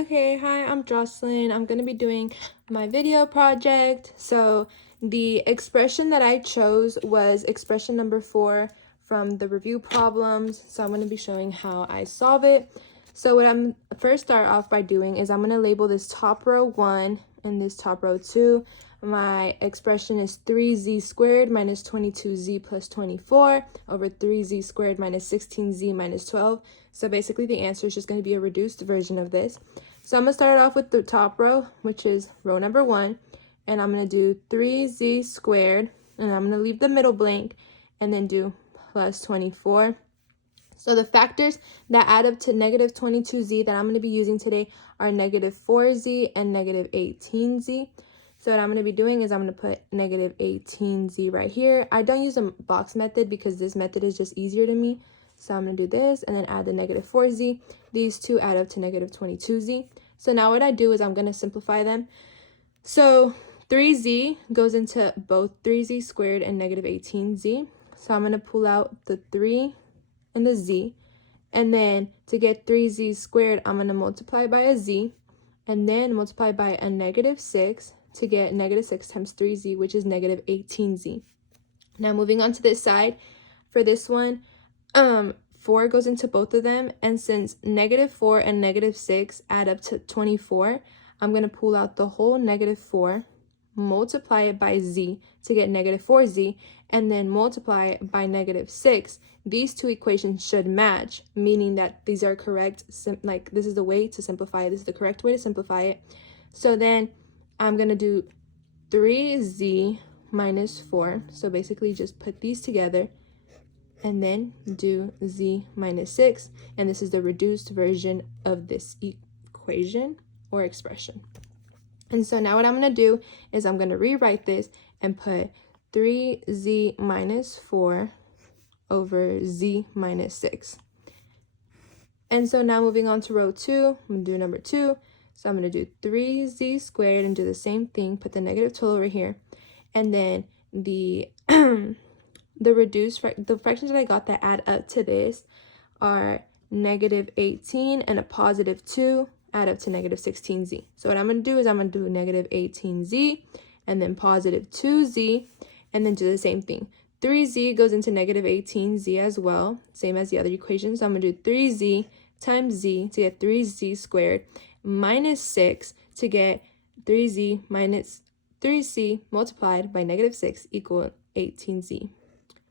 Okay, hi, I'm Jocelyn. I'm going to be doing my video project. So the expression that I chose was expression number 4 from the review problems. So I'm going to be showing how I solve it. So what I'm first start off by doing is I'm going to label this top row 1 and this top row 2. My expression is 3z squared minus 22z plus 24 over 3z squared minus 16z minus 12. So basically the answer is just going to be a reduced version of this. So I'm going to start off with the top row, which is row number 1. And I'm going to do 3z squared. And I'm going to leave the middle blank and then do plus 24. So the factors that add up to negative 22z that I'm going to be using today are negative 4z and negative 18z. So what I'm going to be doing is I'm going to put negative 18z right here. I don't use a box method because this method is just easier to me. So I'm going to do this and then add the negative 4z. These two add up to negative 22z. So now what I do is I'm going to simplify them. So 3z goes into both 3z squared and negative 18z. So I'm going to pull out the 3 and the z. And then to get 3z squared, I'm going to multiply by a z. And then multiply by a negative 6 to get negative 6 times 3z, which is negative 18z. Now moving on to this side, for this one, 4 goes into both of them, and since negative 4 and negative 6 add up to 24, I'm going to pull out the whole negative 4, multiply it by z to get negative 4z, and then multiply it by negative 6. These two equations should match, meaning that these are correct. Like this is the way to simplify it. This is the correct way to simplify it. So then I'm going to do 3z minus 4. So basically just put these together and then do z minus 6. And this is the reduced version of this equation or expression. And so now what I'm going to do is I'm going to rewrite this and put 3z minus 4 over z minus 6. And so now moving on to row 2, I'm going to do number 2. So I'm going to do 3z squared and do the same thing, put the negative 12 over here. And then the the fractions that I got that add up to this are negative 18 and a positive 2 add up to negative 16z. So what I'm going to do is I'm going to do negative 18z and then positive 2z and then do the same thing. 3z goes into negative 18z as well, same as the other equation. So I'm going to do 3z times z to get 3z squared minus 6 to get 3z minus 3c multiplied by negative 6 equal 18z.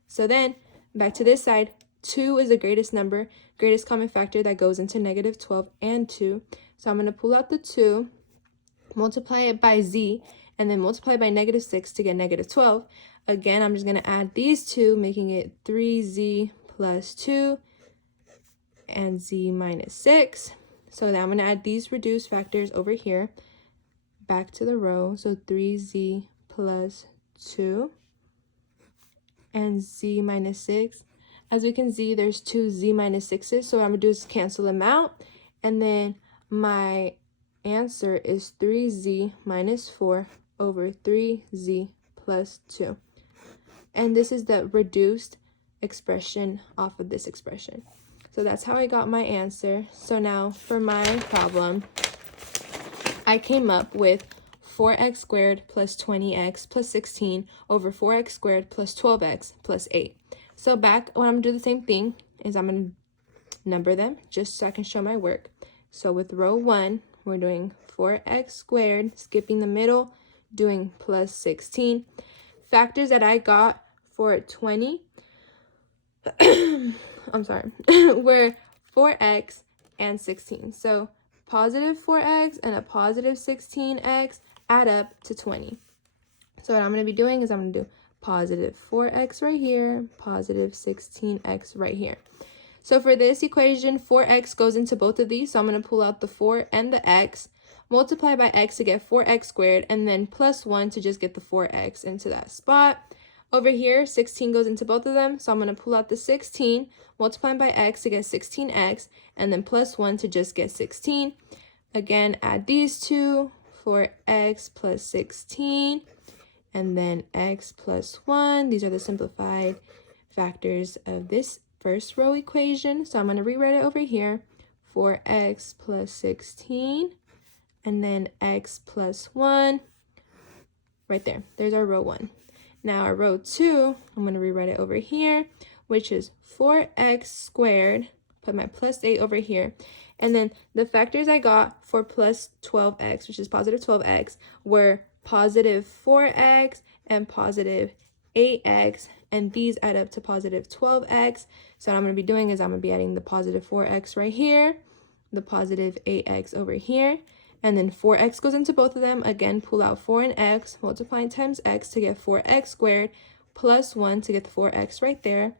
So then back to this side, 2 is the greatest number, greatest common factor that goes into negative 12 and 2. So I'm going to pull out the 2, multiply it by z, and then multiply by negative 6 to get negative 12. Again, I'm just going to add these two, making it 3z plus 2 and z minus 6. So now I'm going to add these reduced factors over here back to the row. So 3z plus 2 and z minus 6. As we can see, there's two z minus 6's. So what I'm going to do is cancel them out. And then my answer is 3z minus 4 over 3z plus 2. And this is the reduced expression off of this expression. So that's how I got my answer. So now for my problem, I came up with 4x squared plus 20x plus 16 over 4x squared plus 12x plus 8. So back when I'm going to do the same thing is I'm going to number them just so I can show my work. So with row 1, we're doing 4x squared, skipping the middle, doing plus 16. Factors that I got for 20, I'm sorry, were 4x and 16. So positive 4x and a positive 16x add up to 20. So what I'm going to be doing is I'm going to do positive 4x right here, positive 16x right here. So for this equation, 4x goes into both of these. So I'm going to pull out the 4 and the x, multiply by x to get 4x squared, and then plus 1 to just get the 4x into that spot. Over here, 16 goes into both of them. So I'm going to pull out the 16, multiply by x to get 16x, and then plus 1 to just get 16. Again, add these two, 4x plus 16, and then x plus 1. These are the simplified factors of this first row equation. So I'm going to rewrite it over here. 4x plus 16 and then x plus 1. Right there. There's our row 1. Now our row 2, I'm going to rewrite it over here, which is 4x squared. Put my plus 8 over here. And then the factors I got for plus 12x, which is positive 12x, were positive 4x and positive 8x. And these add up to positive 12x. So what I'm going to be doing is I'm going to be adding the positive 4x right here, the positive 8x over here. And then 4x goes into both of them. Again, pull out 4 and x, multiplying times x to get 4x squared, plus 1 to get the 4x right there.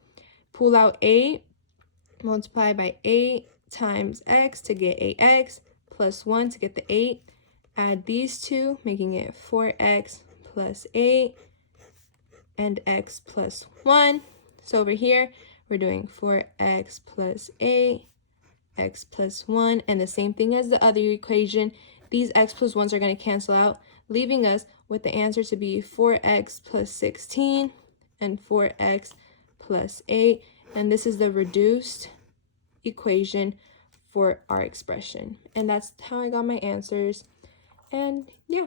Pull out 8, multiply by 8 times x to get 8x, plus 1 to get the 8. Add these two, making it 4x plus 8 and x plus 1. So over here, we're doing 4x plus 8, x plus 1, and the same thing as the other equation. These x plus 1s are going to cancel out, leaving us with the answer to be 4x plus 16 and 4x plus 8. And this is the reduced equation for our expression. And that's how I got my answers. And yeah.